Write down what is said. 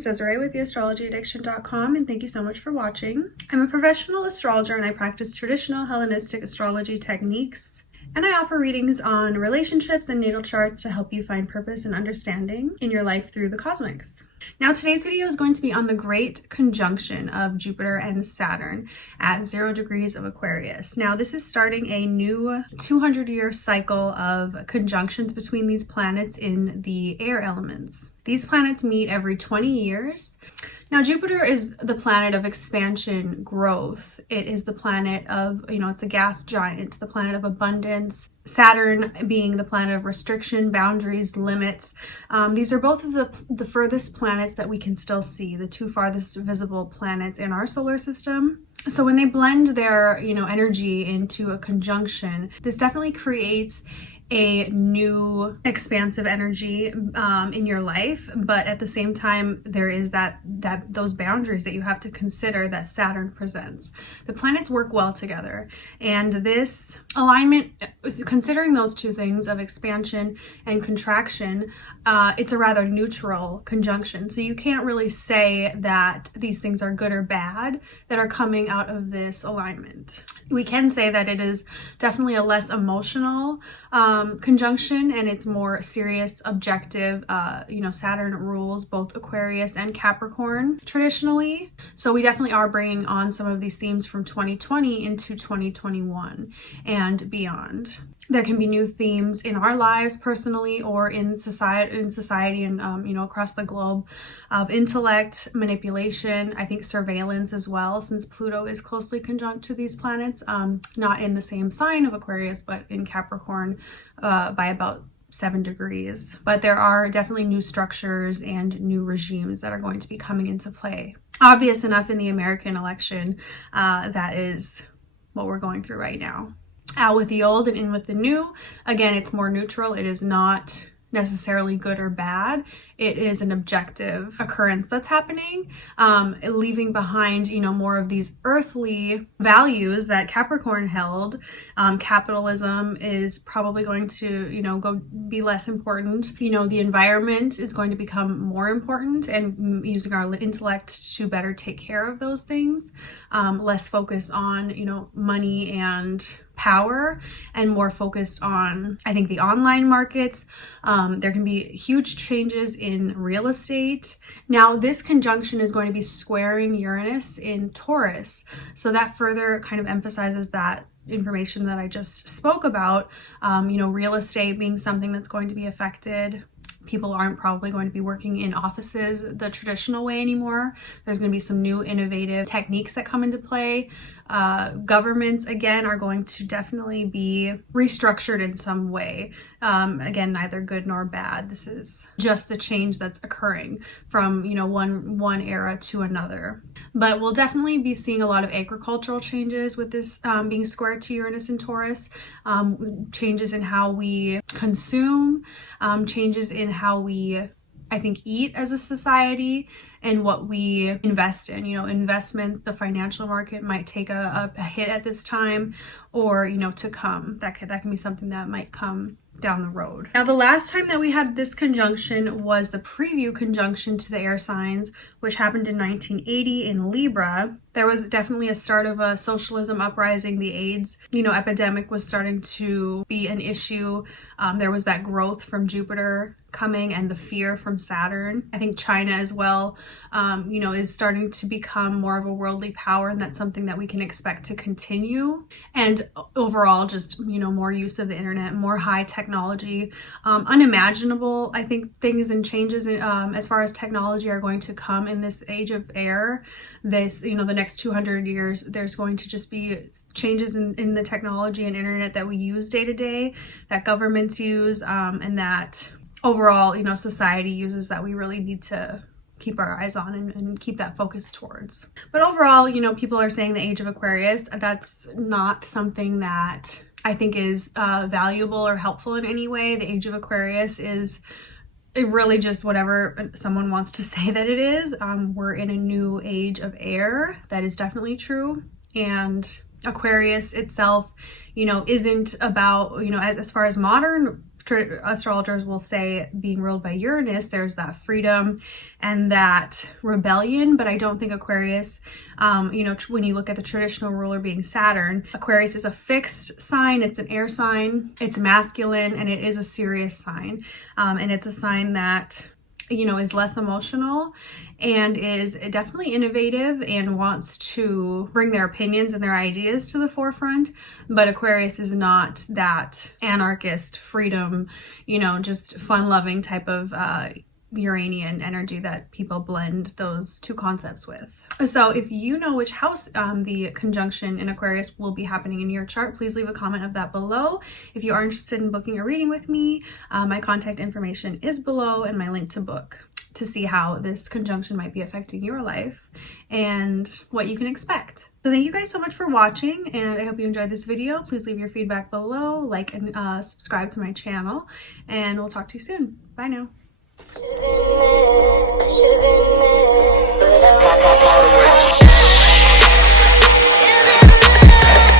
is Desiree with theastrologyaddiction.com, and thank you so much for watching. I'm a professional astrologer and I practice traditional Hellenistic astrology techniques. And I offer readings on relationships and natal charts to help you find purpose and understanding in your life through the cosmics. Now, today's video is going to be on the great conjunction of Jupiter and Saturn at 0 degrees of Aquarius. Now, this is starting a new 200-year cycle of conjunctions between these planets in the air elements. These planets meet every 20 years. Now, Jupiter is the planet of expansion, growth. It is the planet of, it's a gas giant, the planet of abundance. Saturn being the planet of restriction, boundaries, limits. These are both of the furthest planets that we can still see, the two farthest visible planets in our solar system. So when they blend their, energy into a conjunction, this definitely creates a new expansive energy in your life, but at the same time there is those boundaries that you have to consider that Saturn presents. The planets work well together, and this alignment, considering those two things of expansion and contraction, it's a rather neutral conjunction. So you can't really say that these things are good or bad that are coming out of this alignment. We can say that it is definitely a less emotional conjunction, and it's more serious, objective. Saturn rules both Aquarius and Capricorn traditionally. So we definitely are bringing on some of these themes from 2020 into 2021 and beyond. There can be new themes in our lives personally or in society and across the globe of intellect, manipulation, I think surveillance as well, since Pluto is closely conjunct to these planets, not in the same sign of Aquarius, but in Capricorn by about 7 degrees. But there are definitely new structures and new regimes that are going to be coming into play. Obvious enough in the American election, that is what we're going through right now. Out with the old and in with the new. Again, it's more neutral. It is not necessarily good or bad. It is an objective occurrence that's happening, leaving behind, more of these earthly values that Capricorn held. Capitalism is probably going to, be less important. The environment is going to become more important, and using our intellect to better take care of those things. Less focus on, money and power, and more focused on, I think, the online markets. There can be huge changes in real estate. Now, this conjunction is going to be squaring Uranus in Taurus. So that further kind of emphasizes that information that I just spoke about, real estate being something that's going to be affected. People aren't probably going to be working in offices the traditional way anymore. There's going to be some new innovative techniques that come into play. Governments, again, are going to definitely be restructured in some way. Again, neither good nor bad. This is just the change that's occurring from, one era to another. But we'll definitely be seeing a lot of agricultural changes with this being squared to Uranus and Taurus. Changes in how we consume, changes in how we, I think, eat as a society, and what we invest in. Investments, the financial market might take a hit at this time, or, to come. That can be something that might come down the road. Now, the last time that we had this conjunction was the preview conjunction to the air signs, which happened in 1980 in Libra. There was definitely a start of a socialism uprising. The AIDS, epidemic was starting to be an issue. There was that growth from Jupiter coming and the fear from Saturn. I think China as well, is starting to become more of a worldly power, and that's something that we can expect to continue. And overall, just, more use of the internet, more high technology, unimaginable, I think, things and changes as far as technology are going to come in this age of air. This, the next 200 years, there's going to just be changes in the technology and internet that we use day to day, that governments use, and that overall, society uses, that we really need to keep our eyes on and keep that focus towards. But overall, people are saying the age of Aquarius. That's not something that I think is valuable or helpful in any way. The age of Aquarius is really just whatever someone wants to say that it is. We're in a new age of air. That is definitely true. And Aquarius itself, isn't about, as far as modern astrologers will say being ruled by Uranus, there's that freedom and that rebellion. But I don't think Aquarius, you know, when you look at the traditional ruler being Saturn, Aquarius is a fixed sign. It's an air sign. It's masculine, and it is a serious sign. And it's a sign that, you know, is less emotional and is definitely innovative and wants to bring their opinions and their ideas to the forefront. But Aquarius is not that anarchist, freedom, you know, just fun-loving type of Uranian energy that people blend those two concepts with. So if you know which house the conjunction in Aquarius will be happening in your chart, please leave a comment of that below. If you are interested in booking a reading with me, my contact information is below and my link to book, to see how this conjunction might be affecting your life and what you can expect. So thank you guys so much for watching, and I hope you enjoyed this video. Please leave your feedback below, like and subscribe to my channel, and we'll talk to you soon. Bye now.